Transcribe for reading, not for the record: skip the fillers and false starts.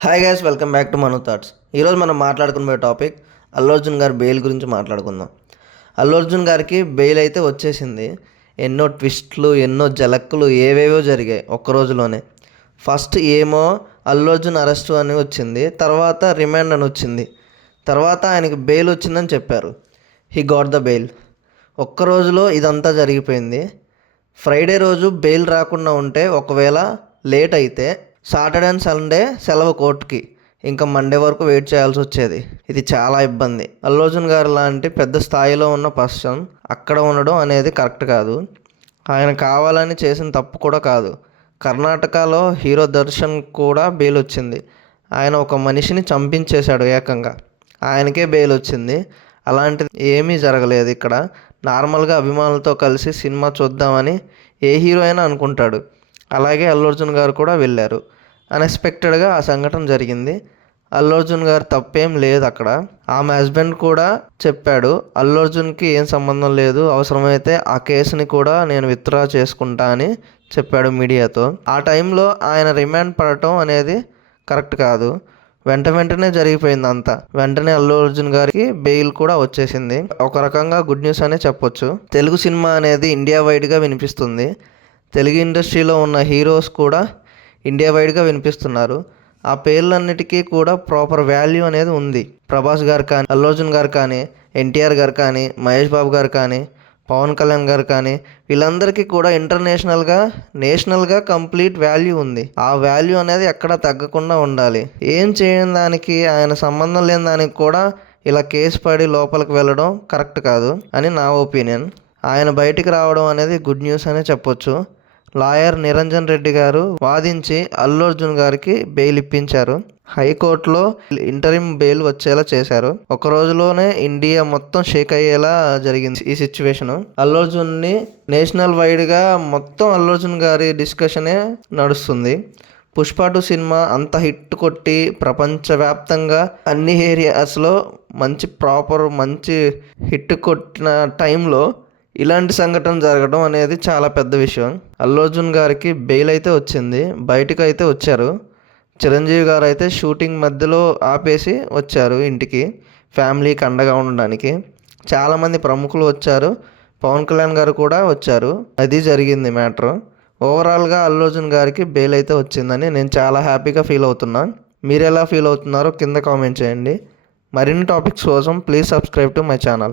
Hi guys, welcome back to Manu thoughts. ఈరోజు మనం మాట్లాడుకునే టాపిక్ అల్లు అర్జున్ గారి బెయిల్ గురించి మాట్లాడుకుందాం. అల్లు అర్జున్ గారికి బెయిల్ అయితే వచ్చేసింది. ఎన్నో ట్విస్ట్లు, ఎన్నో జలక్కులు ఏవేవో జరిగాయి ఒక్క రోజులోనే. ఫస్ట్ ఏమో అల్లు అర్జున్ అరెస్టు అని వచ్చింది, తర్వాత రిమాండ్ అని వచ్చింది, తర్వాత ఆయనకి బెయిల్ వచ్చిందని చెప్పారు. He got the bail. ఒక్క రోజులో ఇదంతా జరిగిపోయింది. ఫ్రైడే రోజు బెయిల్ రాకుండా ఉంటే, ఒకవేళ లేట్ అయితే సాటర్డే అండ్ సండే సెలవు కోర్టుకి, ఇంకా మండే వరకు వెయిట్ చేయాల్సి వచ్చేది. ఇది చాలా ఇబ్బంది. అల్లు అర్జున్ గారు లాంటి పెద్ద స్థాయిలో ఉన్న పర్సన్ అక్కడ ఉండడం అనేది కరెక్ట్ కాదు. ఆయన కావాలని చేసిన తప్పు కూడా కాదు. కర్ణాటకలో హీరో దర్శన్ కూడా బెయిల్ వచ్చింది. ఆయన ఒక మనిషిని చంపించేశాడు ఏకంగా, ఆయనకే బెయిల్ వచ్చింది. అలాంటిది ఏమీ జరగలేదు ఇక్కడ. నార్మల్గా అభిమానులతో కలిసి సినిమా చూద్దామని ఏ హీరో అయినా అనుకుంటాడు. అలాగే అల్లు అర్జున్ గారు కూడా వెళ్ళారు. అన్ఎక్స్పెక్టెడ్గా ఆ సంఘటన జరిగింది. అల్లు అర్జున్ గారు తప్పేం లేదు అక్కడ. ఆమె హస్బెండ్ కూడా చెప్పాడు, అల్లు అర్జున్కి ఏం సంబంధం లేదు, అవసరమైతే ఆ కేసుని కూడా నేను విత్డ్రా చేసుకుంటా అని చెప్పాడు మీడియాతో. ఆ టైంలో ఆయన రిమాండ్ పడటం అనేది కరెక్ట్ కాదు. వెంటనే జరిగిపోయింది అంతా. వెంటనే అల్లు అర్జున్ గారికి బెయిల్ కూడా వచ్చేసింది. ఒక రకంగా గుడ్ న్యూస్ అనే చెప్పొచ్చు. తెలుగు సినిమా అనేది ఇండియా వైడ్గా వినిపిస్తుంది. తెలుగు ఇండస్ట్రీలో ఉన్న హీరోస్ కూడా ఇండియా వైడ్గా వినిపిస్తున్నారు. ఆ పేర్లన్నిటికీ కూడా ప్రాపర్ వాల్యూ అనేది ఉంది. ప్రభాస్ గారు కానీ, అల్లు అర్జున్ గారు కానీ, ఎన్టీఆర్ గారు కానీ, మహేష్ బాబు గారు కానీ, పవన్ కళ్యాణ్ గారు కానీ, వీళ్ళందరికీ కూడా ఇంటర్నేషనల్గా, నేషనల్గా కంప్లీట్ వాల్యూ ఉంది. ఆ వాల్యూ అనేది ఎక్కడా తగ్గకుండా ఉండాలి. ఏం చేయని దానికి, ఆయన సంబంధం లేని దానికి కూడా ఇలా కేసు పడి లోపలికి వెళ్ళడం కరెక్ట్ కాదు అని నా ఒపీనియన్. ఆయన బయటికి రావడం అనేది గుడ్ న్యూస్ అనే చెప్పొచ్చు. లాయర్ నిరంజన్ రెడ్డి గారు వాదించి అల్లు అర్జున్ గారికి బెయిల్ ఇప్పించారు. హైకోర్టులో ఇంటరిమ్ బెయిల్ వచ్చేలా చేశారు. ఒక రోజులోనే ఇండియా మొత్తం షేక్ అయ్యేలా జరిగింది ఈ సిచ్యువేషన్. అల్లు అర్జున్ని నేషనల్ వైడ్గా మొత్తం అల్లు అర్జున్ గారి డిస్కషనే నడుస్తుంది. పుష్ప 2 సినిమా అంత హిట్ కొట్టి ప్రపంచవ్యాప్తంగా అన్ని ఏరియాస్లో మంచి హిట్ కొట్టిన టైంలో ఇలాంటి సంఘటన జరగడం అనేది చాలా పెద్ద విషయం. అల్లు అర్జున్ గారికి బెయిల్ అయితే వచ్చింది, బయటకు అయితే వచ్చారు. చిరంజీవి గారు అయితే షూటింగ్ మధ్యలో ఆపేసి వచ్చారు ఇంటికి, ఫ్యామిలీకి అండగా ఉండడానికి. చాలామంది ప్రముఖులు వచ్చారు, పవన్ కళ్యాణ్ గారు కూడా వచ్చారు. అది జరిగింది మ్యాటర్. ఓవరాల్గా అల్లు అర్జున్ గారికి బెయిల్ అయితే వచ్చిందని నేను చాలా హ్యాపీగా ఫీల్ అవుతున్నాను. మీరు ఎలా ఫీల్ అవుతున్నారో కింద కామెంట్ చేయండి. మరిన్ని టాపిక్స్ కోసం please subscribe to my channel.